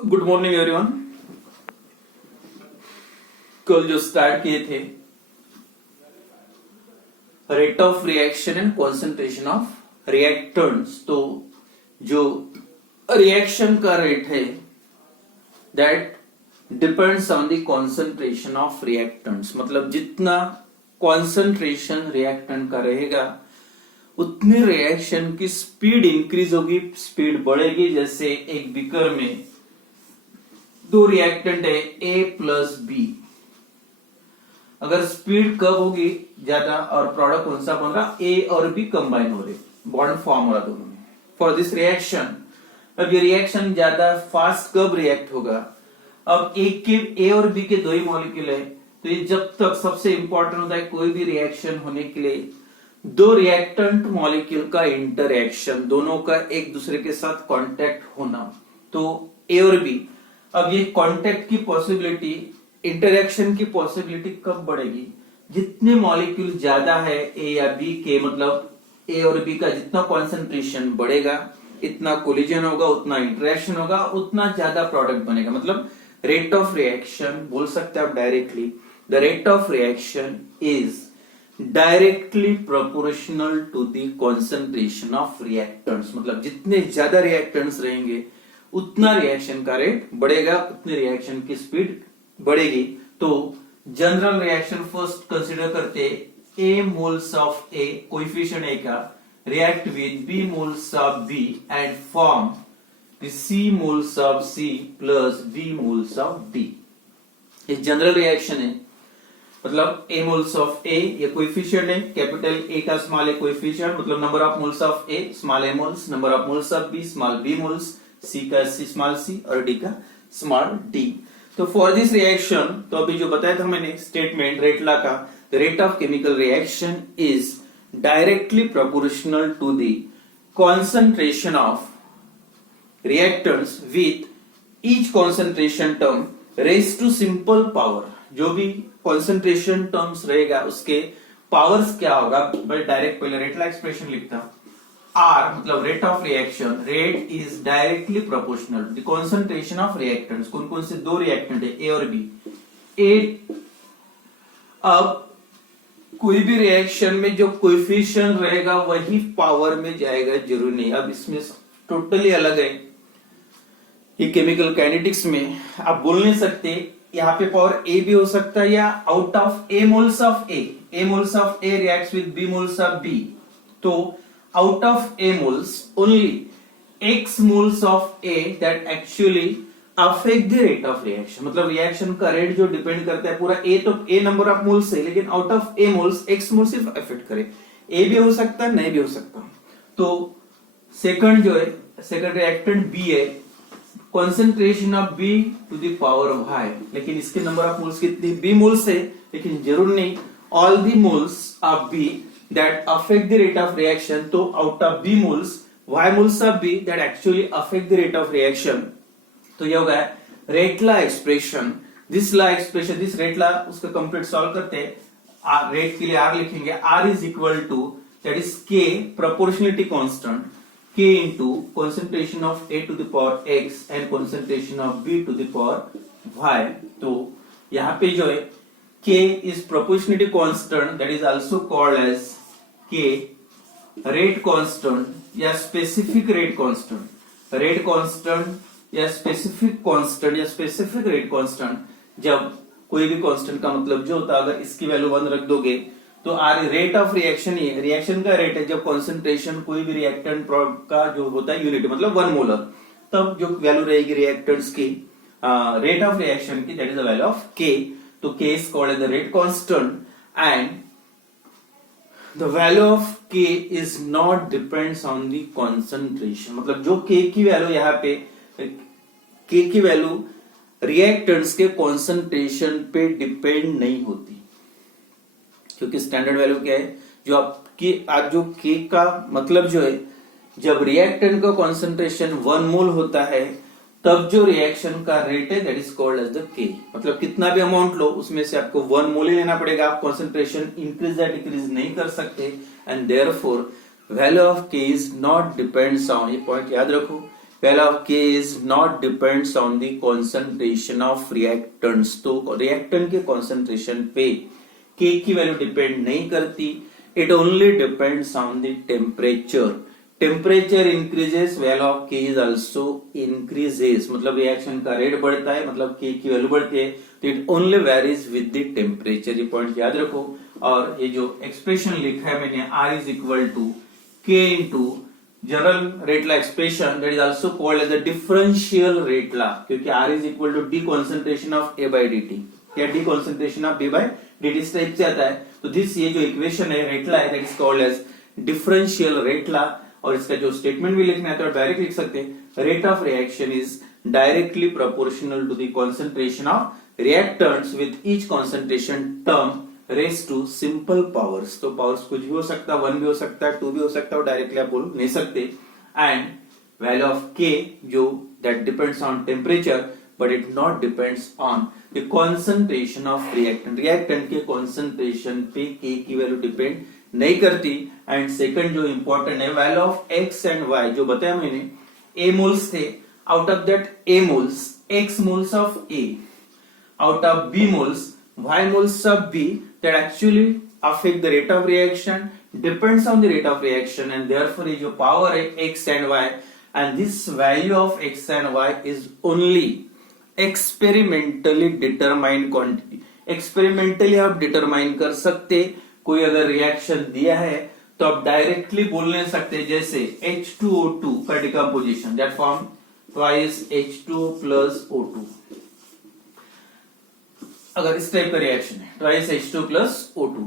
Good morning everyone. कल जो start किए थे rate of reaction and concentration of reactants, तो जो रिएक्शन का रेट है that depends on the concentration of reactants. मतलब जितना कॉन्सेंट्रेशन रिएक्टेंट का रहेगा उतनी रिएक्शन की स्पीड इंक्रीज होगी, स्पीड बढ़ेगी। जैसे एक बीकर में दो रिएक्टेंट है ए प्लस बी, अगर स्पीड कब होगी ज्यादा और प्रोडक्ट कौन सा बन रहा, ए और बी कंबाइन हो रहे, बॉन्ड फॉर्म हो रहा दोनों में फॉर दिस रिएक्शन। अब ये रिएक्शन ज्यादा फास्ट कब रिएक्ट होगा, अब एक के ए और बी के दो ही मॉलिक्यूल है, तो ये जब तक सबसे इंपॉर्टेंट होता है कोई भी रिएक्शन होने के लिए दो रिएक्टेंट मॉलिक्यूल का इंटरएक्शन, दोनों का एक दूसरे के साथ कांटेक्ट होना। तो ए और बी, अब ये कांटेक्ट की पॉसिबिलिटी, इंटरएक्शन की पॉसिबिलिटी कब बढ़ेगी, जितने मॉलिक्यूल ज्यादा है ए या बी के, मतलब ए और बी का जितना कॉन्सेंट्रेशन बढ़ेगा इतना कोलिजन होगा, उतना इंटरेक्शन होगा, उतना ज्यादा प्रोडक्ट बनेगा। मतलब रेट ऑफ रिएक्शन बोल सकते हैं आप directly, the rate of reaction is directly proportional to the concentration of reactants. मतलब जितने ज्यादा रिएक्टेंट्स रहेंगे उतना रिएक्शन का रेट बढ़ेगा, उतनी रिएक्शन की स्पीड बढ़ेगी। तो जनरल रिएक्शन फर्स्ट कंसीडर करते, ए मोल्स ऑफ ए, कोएफिशिएंट ए का, react with B moles of B and form the C moles of C plus B moles of B। ये जनरल रिएक्शन है, मतलब A moles of A ये coefficient है, capital A का small ए coefficient, मतलब number of moles of A small A moles, number of moles of B small B moles, C का C small C और D का small D। तो for this reaction, तो अभी जो बताया था मैंने स्टेटमेंट रेटला का, the rate of chemical reaction is directly proportional to the concentration of reactants with each concentration term raised to simple power। जो भी concentration terms रहेगा उसके पावर्स क्या होगा, मैं डायरेक्ट पहले रेट ला एक्सप्रेशन लिखता, R मतलब rate of reaction, rate is directly proportional the concentration of reactants. कौन कौन से दो रिएक्टेंट है, ए और बी। ए, अब कोई भी रिएक्शन में जो कोएफिशिएंट रहेगा वही पावर में जाएगा, जरूरी नहीं। अब इसमें टोटली अलग है, ये केमिकल काइनेटिक्स में आप बोल नहीं सकते यहाँ पे पावर ए भी हो सकता है या out of A moles of A moles of A reacts with B moles of B, तो out of A moles only X moles of A that actually affect the rate of reaction. मतलब reaction का rate जो depend करता है पूरा ए, तो ए number of moles है, लेकिन out of A moles X mole सिर्फ अफेक्ट करे, ए भी हो सकता है नहीं भी हो सकता। तो सेकंड जो है, सेकंड रिएक्टेंट बी है, concentration of B to the power of y, लेकिन इसके नंबर ऑफ मोल्स कितनी, बी मोल्स है, लेकिन जरूर नहीं all the moles of B that affect the rate of reaction. तो out of B moles Y moles of B that actually affect the rate of reaction. तो ये होगा rate law expression, this law expression, this rate law उसका complete solve करते हैं। Rate के लिए R लिखेंगे, R is equal to that is K proportionality constant, K into concentration of A to the power X and concentration of B to the power Y. तो यहाँ पे जो है K is proportionality constant, that is also called as K rate constant या specific rate constant. Rate constant या specific constant या specific rate constant, जब कोई भी कांस्टेंट का मतलब जो होता है अगर इसकी वैल्यू 1 रख दोगे तो आर रेट ऑफ रिएक्शन, ही रिएक्शन का रेट है जब कॉन्सेंट्रेशन कोई भी रिएक्टेंट का जो होता है यूनिट मतलब 1 मोलर, तब जो वैल्यू रहेगी रिएक्टेंट्स की रेट ऑफ रिएक्शन की, that is the value of K. तो K is called as the rate constant and the value of K is not depends on the concentration. मतलब जो K की value यहाँ पे, K की value reactants के concentration पे डिपेंड नहीं होती, क्योंकि स्टैंडर्ड वैल्यू क्या है, जो आपकी आज जो के का मतलब जो है, जब रिएक्टेंट का कॉन्सेंट्रेशन 1 मोल होता है तब जो रिएक्शन का रेट है that is called as the K. मतलब कितना भी अमाउंट लो उसमें से आपको 1 मोल ही लेना पड़ेगा, आप कॉन्सेंट्रेशन इंक्रीज या डिक्रीज नहीं कर सकते, and therefore value of K is not depends on, ये पॉइंट याद रखो, value of K is not depends on the concentration of reactants. तो रिएक्टेंट के कॉन्सेंट्रेशन पे के की वैल्यू डिपेंड नहीं करती, it only depends on the temperature. Temperature increases, value of K is also increases, मतलब reaction का rate बढ़ता है, मतलब के की वैल्यू बढ़ती है। तो it only varies with the temperature, ये पॉइंट याद रखो। और ये जो एक्सप्रेशन लिखा है मैंने, R is equal to K into general rate law expression, that is also called as the differential rate law, क्योंकि R is equal to D concentration of A by D T या D concentration of B by D T, इस type से आता है। तो this ये जो equation है रेट लॉ है, that is called as differential rate law. और इसका जो स्टेटमेंट भी लिखना है तो डायरेक्ट लिख सकते हैं, rate of reaction is directly proportional to the concentration of reactants with each concentration term raised to simple powers. तो पावर्स कुछ भी हो सकता है, 1 भी हो सकता है, 2 भी हो सकता है, डायरेक्टली आप बोल नहीं सकते। एंड वैल्यू ऑफ के जो that depends on temperature but it not depends on the concentration of reactant. Reactant के कॉन्सेंट्रेशन पे के की वैल्यू डिपेंड नहीं करती। एंड सेकंड जो इंपॉर्टेंट है, value of X and Y, जो बताया मैंने, ए मोल्स थे, out of that A moles X moles of A, out of B moles, Y moles of B, that actually affect the rate of reaction, depends on the rate of reaction, and therefore is your power X and Y, and this value of X and Y is only experimentally determined quantity. Experimentally आप determine कर सकते, कोई अगर reaction दिया है तो आप directly बोल नहीं सकते, जैसे H2O2 का decomposition, that form twice H2 plus O2, अगर इस टाइप का रिएक्शन है ट्वाइस H2 प्लस O2,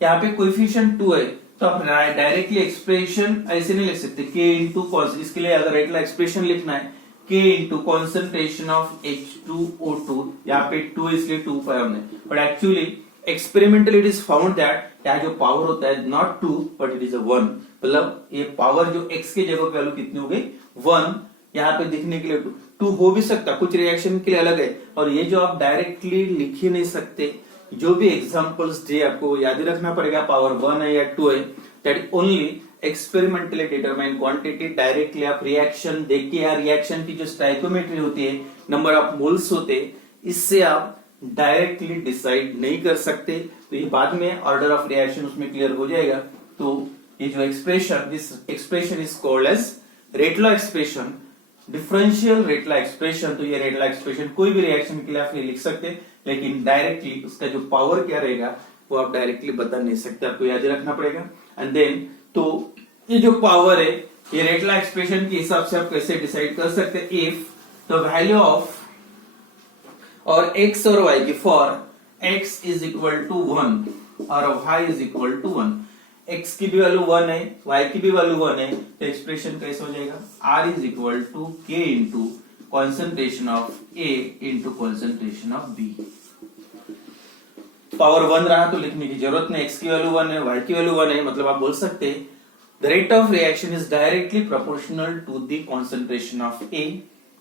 यहाँ पे कोएफिशिएंट 2 है तो आप डायरेक्टली एक्सप्रेशन ऐसे नहीं लिख सकते, K इंटू, इसके लिए अगर रेट ला एक्सप्रेशन लिखना है K into concentration of H2O2, यहाँ पे 2 इसलिए 2 पाया हमने, but actually experimentally it is found that यहाँ जो पावर होता है not 2 but it is a 1, मतलब ये पावर जो x के जगह पे वैल्यू कितनी हो गई 1, यहाँ पे दिखने के लिए 2 हो भी सकता, कुछ रिएक्शन के लिए अलग है। और ये जो आप डायरेक्टली लिख ही नहीं सकते, जो भी एग्जांपल्स दिए आपको याद ही रखना पड़ेगा, पावर 1 है या 2 है, that only experimentally determine quantity. Directly आप रिएक्शन देख के या रिएक्शन की जो स्टाइकोमेट्री होती है, नंबर ऑफ मोल्स होते हैं, इससे आप डायरेक्टली डिसाइड नहीं कर सकते। तो ये बाद में ऑर्डर ऑफ रिएक्शन उसमें क्लियर हो जाएगा। तो ये जो expression, this expression is called as rate law expression, differential rate law expression. तो ये रेट लॉ एक्सप्रेशन कोई भी रिएक्शन के लिए आप लिख सकते हैं, लेकिन डायरेक्टली उसका जो पावर क्या रहेगा वो आप डायरेक्टली बता नहीं सकते, आपको याद रखना पड़ेगा। एंड देन तो ये जो पावर है ये रेट लॉ एक्सप्रेशन के हिसाब से आप कैसे डिसाइड कर सकते हैं, इफ द वैल्यू ऑफ और x और y की, for x is equal to 1 और y is equal to 1, x की भी वैल्यू 1 है, y की भी वैल्यू 1 है, तो एक्सप्रेशन कैसे हो जाएगा, r is equal to k into concentration of a into concentration of b। Power 1 रहा तो लिखने की जरूरत नहीं, x की वैल्यू 1 है, y की वैल्यू 1 है, मतलब आप बोल सकते हैं the rate of reaction is directly proportional to the concentration of a,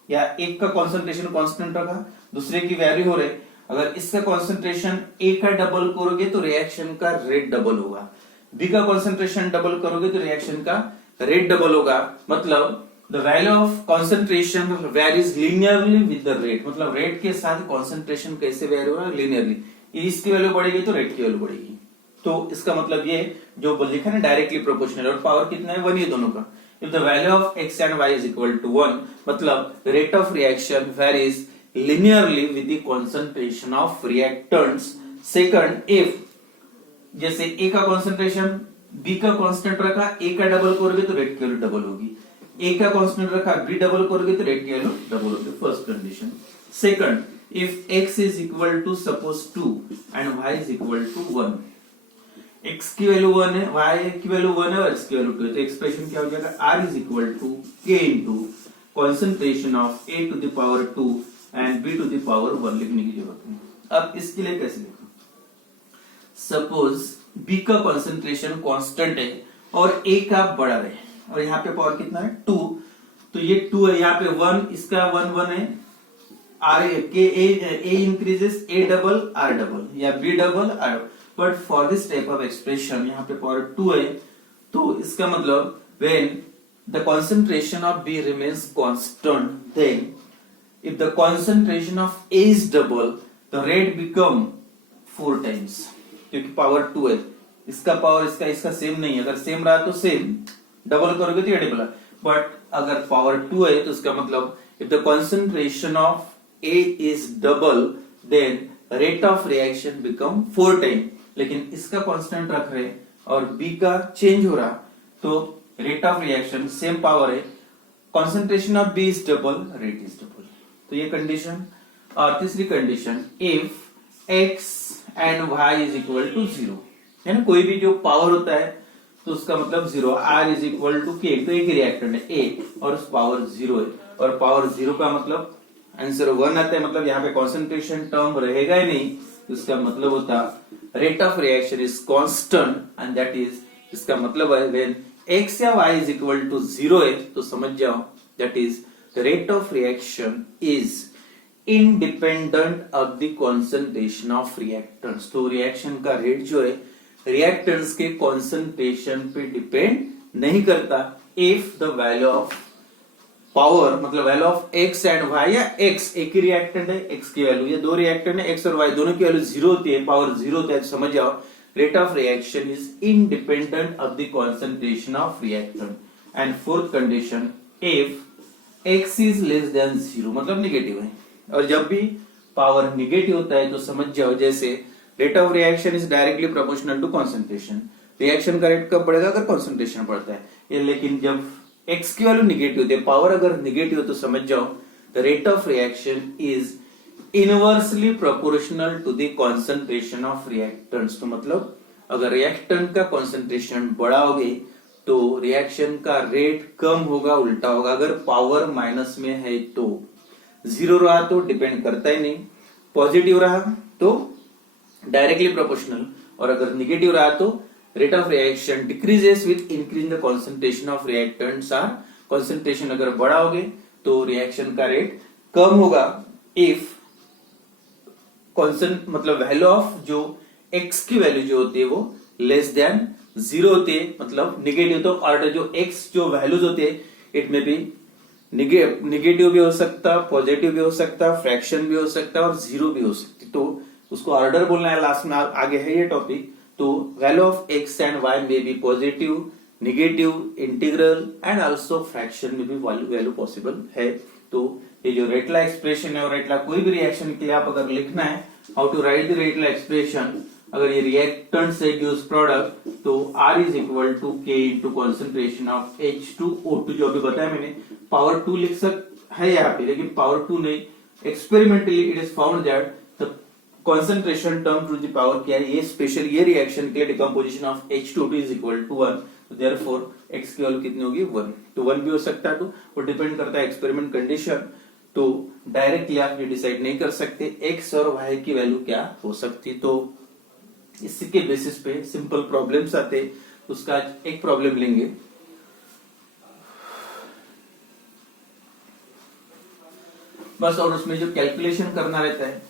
या एक का कॉन्सेंट्रेशन कांस्टेंट रखा, दूसरे की वैल्यू हो रही, अगर इसका कॉन्सेंट्रेशन a का डबल करोगे तो रिएक्शन का रेट डबल होगा, b का कॉन्सेंट्रेशन डबल करोगे तो रिएक्शन का रेट डबल होगा, मतलब the value of concentration varies linearly with the rate, मतलब रेट के साथ कॉन्सेंट्रेशन कैसे वेरी हो रहा है, लिनियरली, इसकी वैल्यू बढ़ेगी तो रेट की वैल्यू बढ़ेगी। तो इसका मतलब ये जो लिखा है डायरेक्टली प्रोपोर्शनल, और पावर कितना है 1 ये दोनों का। If the value of x and y is equal to 1, मतलब rate of reaction varies linearly with the concentration of reactants. Second, if जैसे A का concentration B का constant रखा, A का डबल करोगे तो रेट की वैल्यू डबल होगी, A का constant रखा B डबल करोगे तो रेट की वैल्यू डबल होगी, first condition. Second, if x is equal to suppose 2 and y is equal to 1, x की वैल्यू 1 है, y की वैल्यू 1 है और x की वैल्यू 2 है, तो एक्सप्रेशन क्या हो जाएगा, r is equal to k into concentration of a to the power 2 and b to the power 1 लिखने की जरूरत नहीं। अब इसके लिए कैसे लिखो, सपोज b का कॉन्सेंट्रेशन कांस्टेंट है और a का बड़ा है, और यहाँ पे पावर कितना है 2, तो ये 2 है, यहाँ पे 1, इसका 1 1 है, a increases a double r double या b double r, but for this type of expression यहाँ पे पावर 2 है, तो इसका मतलब when the concentration of B remains constant, then if the concentration of A is double, the rate become 4 times, क्योंकि power 2 है, इसका पावर इसका सेम नहीं है, अगर सेम रहा तो सेम, डबल करोगे तो ये डबल है, बट अगर पावर 2 है तो इसका मतलब if the concentration of A is double, then rate of reaction become 4 times, लेकिन इसका कांस्टेंट रख रहे और B का चेंज हो रहा, तो rate of reaction same power है, concentration of B is double, rate is double. तो ये कंडीशन। और तीसरी condition, if X and Y is equal to 0, है ना, कोई भी जो पावर होता है तो उसका मतलब 0, आर इज इक्वल टू के, तो एक रिएक्टेंट है ए और उस पावर 0 है, और पावर 0 का मतलब आंसर 1 आता है, मतलब यहाँ पे कॉन्सेंट्रेशन टर्म रहेगा ही नहीं, तो इसका मतलब होता rate of reaction is constant, and that is, इसका मतलब है व्हेन x या y इज इक्वल टू 0 है तो समझ जाओ that is the rate of reaction is independent of the concentration of reactants. तो रिएक्शन का रेट जो है रिएक्टेंट्स के कॉन्सेंट्रेशन पे डिपेंड नहीं करता, if the value of power, मतलब value of x and y, या x एक ही रिएक्टेंट है, x की वैल्यू, या दो रिएक्टेंट है x और y, दोनों की वैल्यू 0 होती है, पावर 0 होता है, तो समझ जाओ rate of reaction is independent of the concentration of reactant. And fourth condition, if x is less than 0, मतलब निगेटिव है, और जब भी पावर निगेटिव होता है तो समझ जाओ जैसे rate of reaction is directly proportional to concentration, reaction का रेट कब बढ़ेगा, अगर कॉन्सेंट्रेशन बढ़ता है ये, लेकिन जब x की वैल्यू निगेटिव होती है, पावर अगर निगेटिव हो तो समझ जाओ the rate of reaction is inversely proportional to the concentration of reactants. तो मतलब अगर रिएक्टेंट का कॉन्सेंट्रेशन बढ़ाओगे तो रिएक्शन का रेट कम होगा, उल्टा होगा। अगर पावर माइनस में है तो 0 रहा तो डिपेंड करता ही नहीं, पॉजिटिव रहा तो डायरेक्टली प्रोपोर्शनल, और अगर निगेटिव रहा तो rate of reaction decreases with increase the concentration of reactants are, concentration अगर बढ़ाओगे तो रिएक्शन का रेट कम होगा, इफ कॉन्सेंट मतलब वैल्यू ऑफ जो x की वैल्यू जो होती है वो लेस देन 0 होती है, मतलब निगेटिव, तो ऑर्डर जो x जो वैल्यूज होते हैं इट में भी निगेटिव भी हो सकता, पॉजिटिव भी हो सकता, फ्रैक्शन भी हो सकता और 0 भी हो सकती, तो उसको ऑर्डर बोलना है, लास्ट में आगे है ये टॉपिक। तो value of x and y में भी positive, negative, integral and also fraction में भी वैल्यू पॉसिबल है। तो ये जो रेटला एक्सप्रेशन है, और रेटला कोई भी रिएक्शन के लिए आप अगर लिखना है how to write the rate law expression, अगर ये रिएक्टेंट से गिव्स प्रोडक्ट तो R is equal to K into concentration of H2O2, जो अभी बताया मैंने, पावर 2 लिख सकता है यहाँ पे, लेकिन पावर 2 नहीं, experimentally it is found that the concentration term to the power क्या है, ये स्पेशल ये रिएक्शन के लिए decomposition of H2O2 is equal to 1, therefore x की वैल्यू कितनी होगी 1, तो 1 भी हो सकता है, तो वो डिपेंड करता है एक्सपेरिमेंट कंडीशन, तो डायरेक्टली आप ये डिसाइड नहीं कर सकते x और y की वैल्यू क्या हो सकती, तो इसके बेसिस पे सिंपल प्रॉब्लम्स आते, उसका एक प्रॉब्लम लेंगे। बस, और उसमें जो कैलकुलेशन करना रहता है,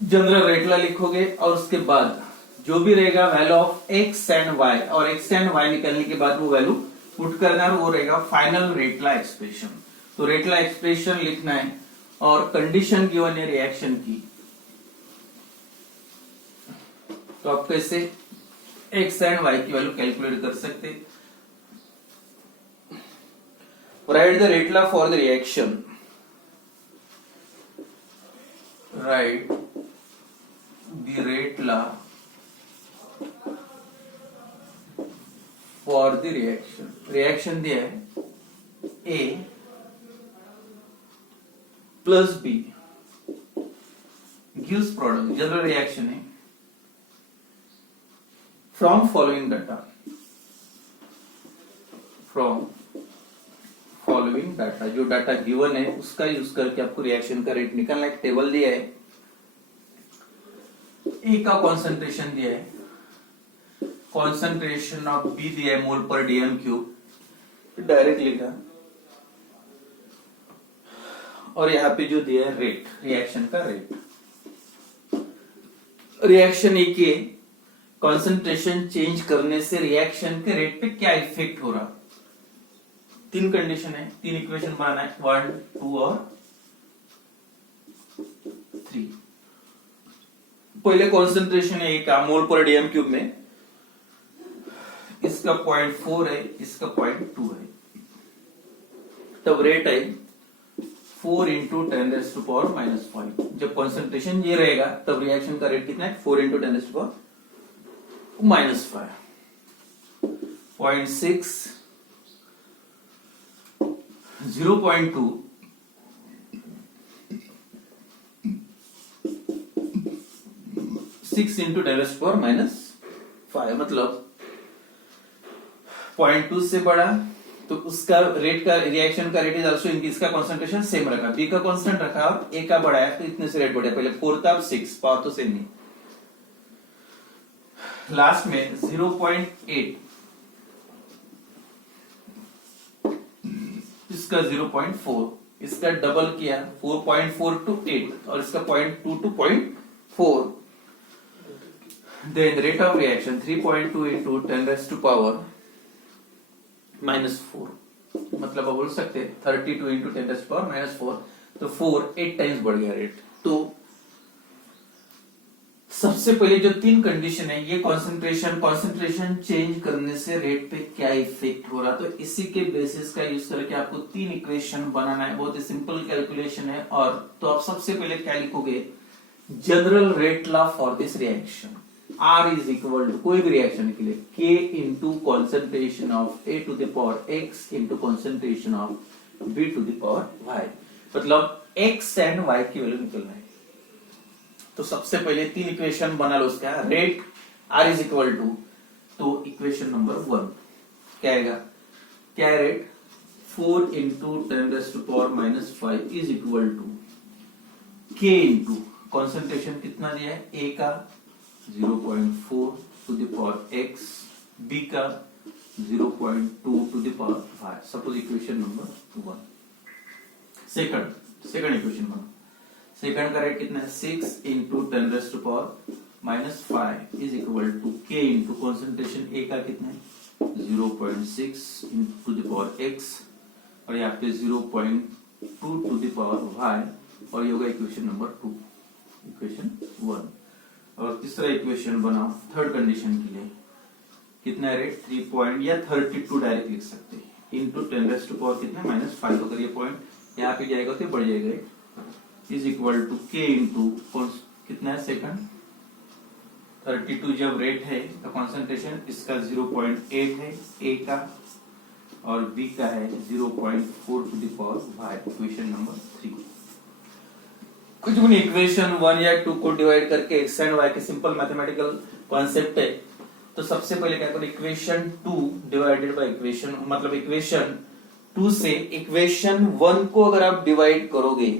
जनरल रेटला लिखोगे और उसके बाद जो भी रहेगा value of x and y, और x एंड y निकलने के बाद वो वैल्यू पुट करना है, वो रहेगा फाइनल रेटला एक्सप्रेशन। तो रेटला एक्सप्रेशन लिखना है और कंडीशन गिवन है रिएक्शन की, तो आप कैसे x एंड y की वैल्यू कैलकुलेट कर सकते। Write the rate law for the reaction, write the rate law for the reaction, reaction दिया है A plus B gives product, general reaction है, from following data, from following data, जो data given है उसका use करके आपको रिएक्शन का रेट निकालना है। टेबल दिया है, ए का कॉन्सेंट्रेशन दिया है, कॉन्सेंट्रेशन ऑफ बी दिया है मोल पर डीएम क्यूब, डायरेक्ट लिखा, और यहाँ पे जो दिया है रेट, रिएक्शन का रेट, रिएक्शन ए के कॉन्सेंट्रेशन चेंज करने से रिएक्शन के रेट पे क्या इफेक्ट हो रहा, तीन कंडीशन है, तीन इक्वेशन बनाना है, 1 2 और 3। पहले कॉन्सेंट्रेशन है एक मोल पर डीएम क्यूब में, इसका 0.4 है, इसका 0.2 है। तब रेट है 4 इंटू 10⁻⁻5। जब कॉन्सेंट्रेशन ये रहेगा तब रिएक्शन का रेट कितना है, 4 इंटू 10⁻⁻5, 0.6, 0.2, 6 इंटू 10⁻⁻5, मतलब 0.2 से बड़ा तो उसका रेट का रिएक्शन का रेट इज आल्सो इंक्रीज, इसका कंसंट्रेशन सेम रखा, बी का कांस्टेंट रखा और ए का बढ़ाया तो इतने से रेट बढ़ा, पहले 4 था अब 6, पावर तो सेम नहीं। लास्ट में 0.8, इसका 0.4, इसका डबल किया 4.4 टू 8 और इसका 0.2 to 0.4, then rate of reaction 3.2 into 10⁻⁻⁻4, मतलब आप बोल सकते 32 into 10⁻⁻⁴, तो 8 टाइम्स बढ़ गया रेट। तो सबसे पहले जो तीन कंडीशन है, ये कॉन्सेंट्रेशन चेंज करने से रेट पे क्या इफेक्ट हो रहा, तो इसी के बेसिस का यूज करके आपको तीन इक्वेशन बनाना है। बहुत ही सिंपल कैलकुलेशन है। और तो आप सबसे पहले क्या लिखोगे, general rate law for this reaction, R is equal to कोई भी रिएक्शन के लिए K into concentration of A to the power X into concentration of B to the power Y, मतलब X एंड Y की value निकलना है। तो सबसे पहले तीन इक्वेशन बना लो उसका, rate R is equal to, तो इक्वेशन नंबर 1 क्या आएगा, क्या है rate 4 into 10⁻⁻5 is equal to K into concentration कितना दिया है, A का 0.4 to the power X, B का 0.2 to the power Y, suppose equation number 1। Second equation बना, सेकंड का रेट कितना है 6 into 10⁻⁻5 is equal to K into concentration A का कितना है 0.6 टू द पावर X और यहाँ पे 0.2 टू द पावर Y, और ये होगा इक्वेशन नंबर 2, इक्वेशन 1। और तीसरा इक्वेशन बनाओ थर्ड कंडीशन के लिए, कितना रेट 3 या 32 डायरेक्ट लिख सकते हैं, इंटू 10⁻⁻ कितना -5, अगर ये पॉइंट यहाँ पे जाएगा तो बढ़ जाएगा, is equal to K into कितना है सेकंड 32 जब रेट है तो कॉन्सेंट्रेशन इसका 0.8 है A का और B का है 0.4 to the power Y, equation number 3। कुछ भी इक्वेशन 1 या 2 को डिवाइड करके x एंड y के सिंपल मैथमेटिकल कॉन्सेप्ट है। तो सबसे पहले क्या करो, इक्वेशन 2 डिवाइडेड बाय इक्वेशन, मतलब इक्वेशन 2 से इक्वेशन 1 को अगर आप डिवाइड करोगे,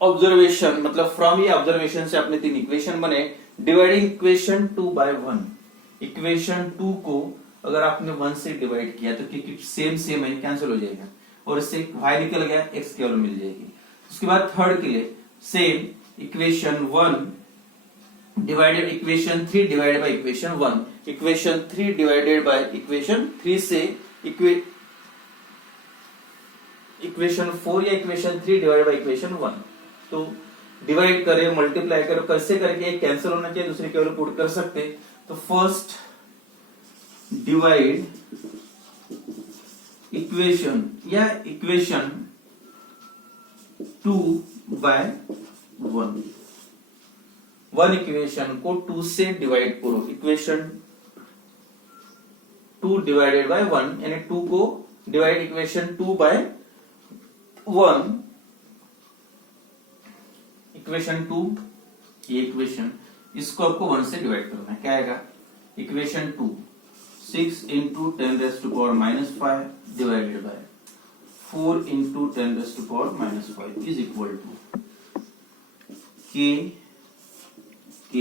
ऑब्जर्वेशन मतलब फ्रॉम ये ऑब्जर्वेशन से आपने तीन इक्वेशन बने, डिवाइडिंग इक्वेशन 2 बाय 1, इक्वेशन 2 को अगर आपने 1 से डिवाइड किया तो क्योंकि सेम है कैंसिल हो जाएगा और इससे y निकल गया, x की वैल्यू मिल जाएगी। उसके बाद थर्ड के लिए same equation 1 divided equation 3 divided by equation 1, equation 3 divided by equation 3 से इक्वेशन 4 या इक्वेशन 3 डिवाइडेड बाय इक्वेशन 1। तो डिवाइड करें, मल्टीप्लाई करो, कैसे करके एक कैंसिल होना चाहिए, दूसरे की वैल्यू पुट कर सकते। तो फर्स्ट डिवाइड इक्वेशन या इक्वेशन 2 बाय 1 इक्वेशन को 2 से डिवाइड करो, इक्वेशन 2 डिवाइडेड बाय 1 यानी 2 को डिवाइड इक्वेशन 2 बाय 1, इक्वेशन 2 ये इक्वेशन, इसको आपको 1 से डिवाइड करना है, क्या आएगा equation 2 6 into 10⁻⁻5 divided by 4 into 10⁻⁻5 is equal to K,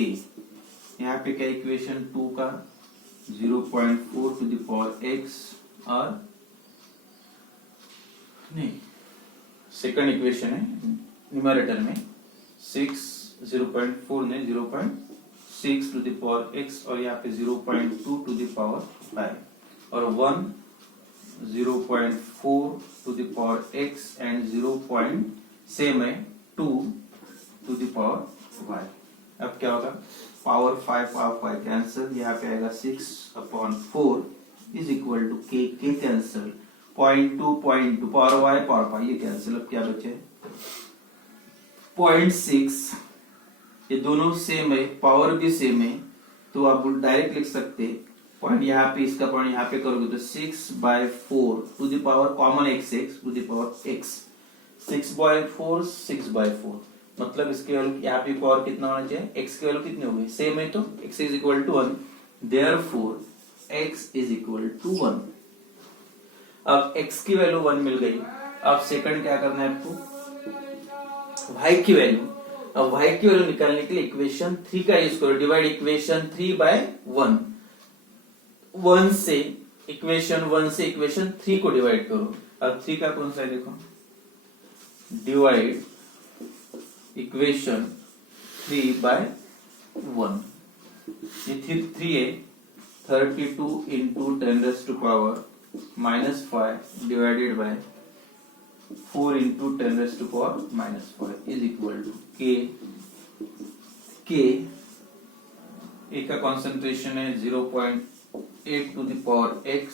यहाँ पे क्या इक्वेशन 2 का 0.4 टू द पावर X और नहीं सेकंड इक्वेशन है न्यूमरेटर में 6 0.4 ने 0.6 टू द पावर X और यहाँ पे 0.2 टू द पावर 5 और 1 0.4 to the power x and 0. Same है 2 to the power y. अब क्या होगा, पावर 5 कैंसिल, यहाँ पे आएगा 6/4 is equal to K cancel, 0.2 power y power 5 ये कैंसिल. अब क्या बचे 0.6, ये दोनों सेम है, पावर भी सेम है, तो आप डायरेक्ट लिख सकते पॉइंट यहाँ पे, इसका पॉइंट यहाँ पे करोगे तो 6/4 to the power common x to the power x, 6/4 6/4, मतलब इसके वैल्यू यहाँ पे पावर कितना होना चाहिए, x की वैल्यू कितनी हो गई, सेम है तो x is equal to 1, therefore x is equal to 1. अब x की वैल्यू 1 मिल गई. अब सेकंड क्या करना है आपको, y की वैल्यू. अब y की वैल्यू निकालने के लिए इक्वेशन 3 का यूज करो, डिवाइड इक्वेशन 3/1. 1 से इक्वेशन 3 को डिवाइड करो. अब 3 का कौन सा है देखो, डिवाइड इक्वेशन 3/1. ये 3 है, 32 into 10⁻⁻5 divided by 4 into 10⁻⁻5 is equal to K A का कॉन्सेंट्रेशन है 0.8 to the power x,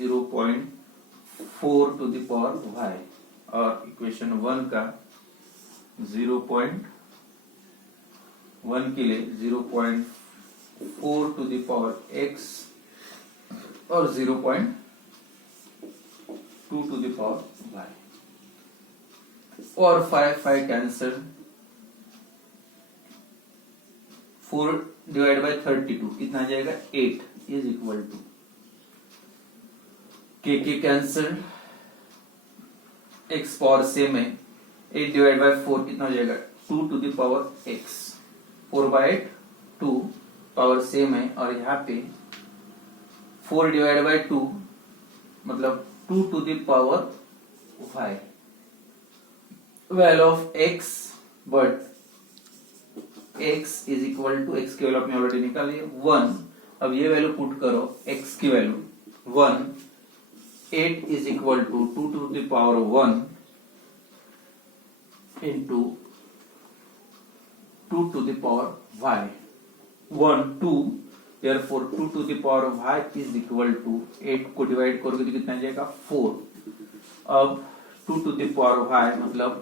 0.4 to the power y, और इक्वेशन 1 का 0.1 के लिए 0.4 टू द पावर x और 0.2 टू द पावर y, और 5 कैंसिल, 4 डिवाइड बाय 32 कितना आ जाएगा 8 is equal to K cancel, x power same है, 8 डिवाइड बाय 4 कितना हो जाएगा 2 to the power x, 4/2 power same है, और यहाँ पे 4 डिवाइड बाय 2 मतलब 2 to the power y. Value of x, but x is equal to, x की वैल्यू आपने ऑलरेडी निकाली है 1. अब ये वैल्यू पुट करो, x की value 1, 8 is equal to 2 to the power 1 into 2 to the power y, 1 2, therefore 2 to the power y is equal to 8 को divide करोगे तो कितना आ जाएगा 4. अब 2 to the power y मतलब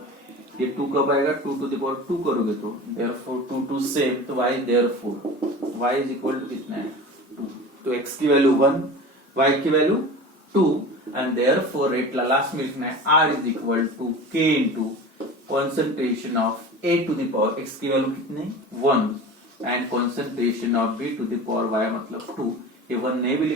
ये 2 कब आएगा, 2 to the power 2 करोगे तो therefore 2 2 सेम, तो y therefore y is equal to कितना है 2. तो x की वैल्यू 1, y की value 2, and therefore rate last में लिखना है r is equal to k into concentration of a to the power x की वैल्यू कितनी 1 and concentration of b to the power y मतलब 2. ये 1 नहीं भी